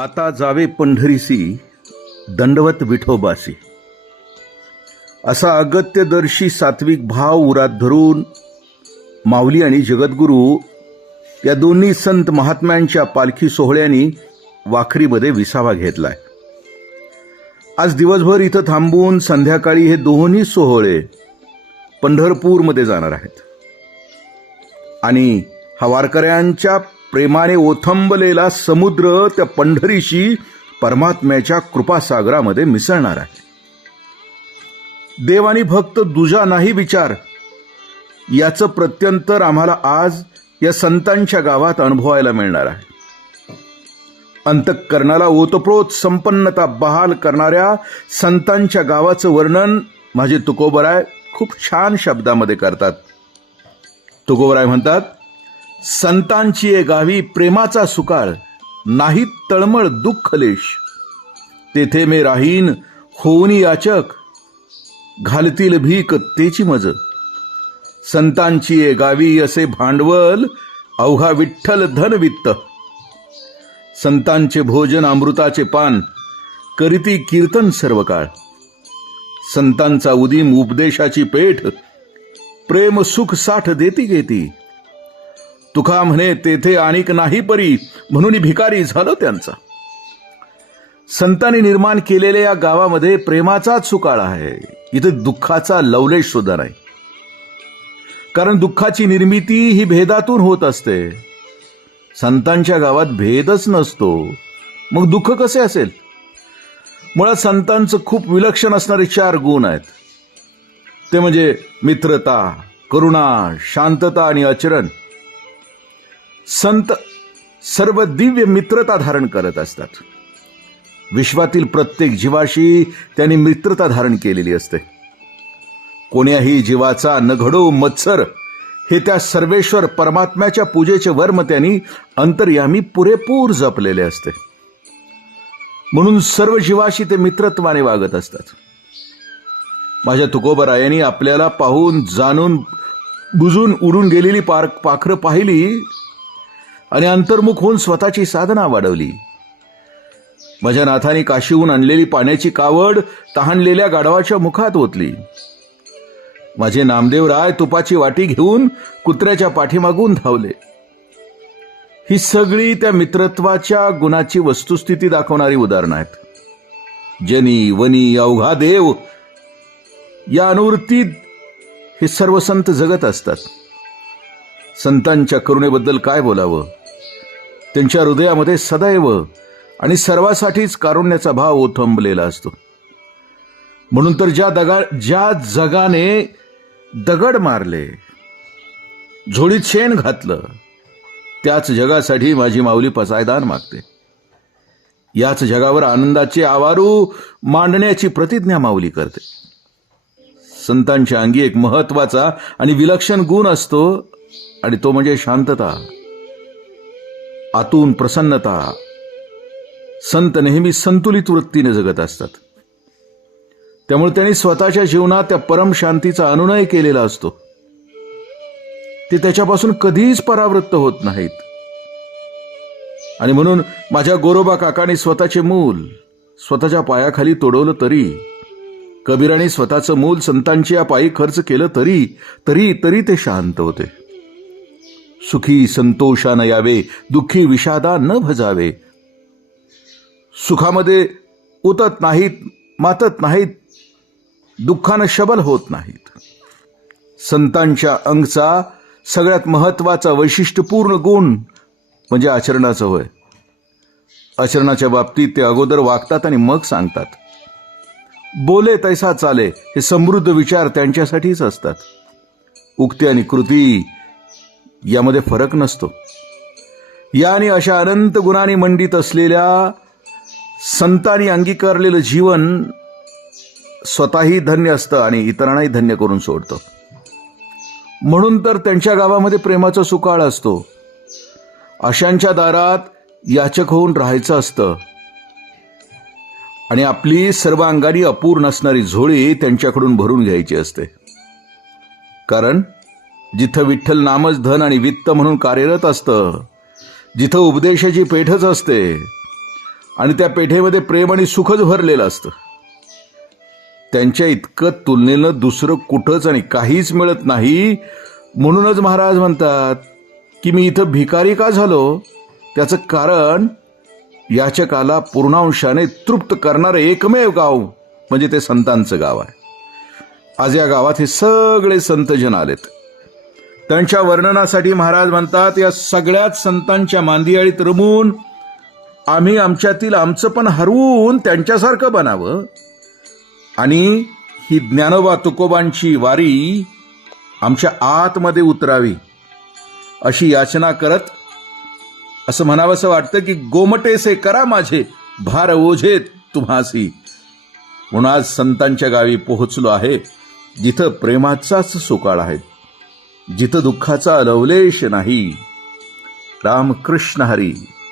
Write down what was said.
आता जावे पंढरीसी दंडवत विठोबासी, असा अगत्यदर्शी सात्विक भाव उरात धरून माऊली आणि जगद्गुरू या दोन्ही संत महात्म्यांच्या पालखी सोहळ्यांनी वाखरीमध्ये विसावा घेतलाय. आज दिवसभर इथं थांबून संध्याकाळी हे दोन्ही सोहळे पंढरपूरमध्ये जाणार आहेत आणि हा वारकऱ्यांच्या प्रेमाने ओथंबलेला समुद्र त्या पंढरीशी परमात्म्याच्या कृपासागरामध्ये मिसळणार आहे. देव आणि भक्त दुजा नाही विचार याचं प्रत्यंतर आम्हाला आज या संतांच्या गावात अनुभवायला मिळणार आहे. अंतःकरणाला ओतप्रोत संपन्नता बहाल करणाऱ्या संतांच्या गावाचं वर्णन माझे तुकोबराय खूप छान शब्दामध्ये करतात. तुकोबराय म्हणतात, संतांची ए गावी प्रेमाचा सुकाळ, नाही तळमळ दुःख लेश, तेथे मे राहीन होऊनी याचक, घालतील भीक तेची मज. संतांची ए गावी असे भांडवल, अवघा विठ्ठल धन वित्त. संतांचे भोजन अमृताचे पान, करीती कीर्तन सर्व काळ. संतांचा उदीम उपदेशाची पेठ, प्रेम सुख साठ देती घेती. तुका म्हणे तेथे आणिक नाही परी, म्हणून भिकारी झालो त्यांचा. संतांनी निर्माण केलेल्या या गावामध्ये प्रेमाचाच सुकाळ आहे. इथे दुःखाचा लवलेश सुद्धा नाही. कारण दुःखाची निर्मिती ही भेदातून होत असते. संतांच्या गावात भेदच नसतो, मग दुःख कसे असेल? मुळात संतांचं खूप विलक्षण असणारे 4 गुण आहेत. ते म्हणजे मित्रता, करुणा, शांतता आणि आचरण. संत सर्व दिव्य मित्रता धारण करत असतात. विश्वातील प्रत्येक जीवाशी त्यांनी मित्रता धारण केलेली असते. कोण्याही जीवाचा न घडो मत्सर, हे त्या सर्वेश्वर परमात्म्याच्या पूजेचे वर्म त्यांनी अंतर्यामी पुरेपूर जपलेले असते. म्हणून सर्व जीवाशी ते मित्रत्वाने वागत असतात. माझ्या तुकोबरायांनी आपल्याला पाहून जाणून बुजून उडून गेलेली पाखरं पाहिली आणि अंतर्मुख होऊन स्वतःची साधना वाढवली. माझ्या नाथाने काशीहून आणलेली पाण्याची कावड तहानलेल्या गाढवाच्या मुखात ओतली. माझे नामदेवराय तुपाची वाटी घेऊन कुत्र्याच्या पाठीमागून धावले. ही सगळी त्या मित्रत्वाच्या गुणाची वस्तुस्थिती दाखवणारी उदाहरणं आहेत. जनी वनी अवघा देव या अनुवृत्तीत हे सर्व संत जगत असतात. संतांच्या करुणेबद्दल काय बोलावं? त्यांच्या हृदयामध्ये सदैव आणि सर्वासाठीच कारुण्याचा भाव ओथंबलेला असतो. म्हणून तर ज्या जगाने दगड मारले, झोळीत शेण घातलं, त्याच जगासाठी माझी माऊली पसायदान मागते. याच जगावर आनंदाचे आवारू मांडण्याची प्रतिज्ञा माऊली करते. संतांच्या अंगी एक महत्वाचा आणि विलक्षण गुण असतो आणि तो म्हणजे शांतता, आतून प्रसन्नता. संत नेहमी संतुलित वृत्तीने जगत असतात. त्यामुळे त्यांनी स्वतःच्या जीवनात त्या परम शांतीचा अनुनय केलेला असतो. ते त्याच्यापासून कधीच परावृत्त होत नाहीत. आणि म्हणून माझ्या गोरोबा काकाने स्वतःचे मूल स्वतःच्या पायाखाली तोडवलं तरी, कबीराने स्वतःचं मूल संतांच्या पायी खर्च केलं तरी तरी तरी ते शांत होते. सुखी संतोषानं यावे, दुःखी विषादा न भजावे. सुखामध्ये उतत नाहीत, मातत नाहीत, दुःखानं शबल होत नाहीत. संतांच्या अंगचा सगळ्यात महत्वाचा वैशिष्ट्यपूर्ण गुण म्हणजे आचरणाचं होय. आचरणाच्या बाबतीत ते अगोदर वागतात आणि मग सांगतात. बोले तैसा चाले हे समृद्ध विचार त्यांच्यासाठीच असतात. उक्ती आणि कृती यामध्ये फरक नसतो. या आणि अशा अनंत गुणांनी मंडित असलेल्या संतांनी अंगीकारलेलं जीवन स्वतःही धन्य असतं आणि इतरांनाही धन्य करून सोडतं. म्हणून तर त्यांच्या गावामध्ये प्रेमाचा सुकाळ असतो. अशांच्या दारात याचक होऊन राहायचं असतं आणि आपली सर्व अंगाने अपूर्ण असणारी झोळी त्यांच्याकडून भरून घ्यायची असते. कारण जिथं विठ्ठल नामच धन आणि वित्त म्हणून कार्यरत असतं, जिथं उपदेशाची पेठच असते आणि त्या पेठेमध्ये प्रेम आणि सुखच भरलेलं असतं. त्यांच्या इतकं तुलनेनं दुसरं कुठंच आणि काहीच मिळत नाही. म्हणूनच महाराज म्हणतात की मी इथं भिकारी का झालो, त्याचं कारण याचकाला पूर्णांशाने तृप्त करणारं एकमेव गाव म्हणजे ते संतांचं गाव आहे. आज या गावात हे सगळे संतजन आलेत. त्यांच्या वर्णनासाठी महाराज म्हणतात, या सगळ्याच संतांच्या मांदियाळीत रमून आम्ही आमच्यातील आमचं पण हरवून त्यांच्यासारखं बनावं आणि ही ज्ञानोबा तुकोबांची वारी आमच्या आतमध्ये उतरावी अशी याचना करत असं म्हणावंसं वाटतं की गोमटेसे करा माझे भार ओझे तुम्हासी. म्हणून आज संतांच्या गावी पोहोचलो आहे, जिथं प्रेमाचाच सुकाळ आहे, जिथं दुःखाचा लवलेश नाही. रामकृष्ण हरी.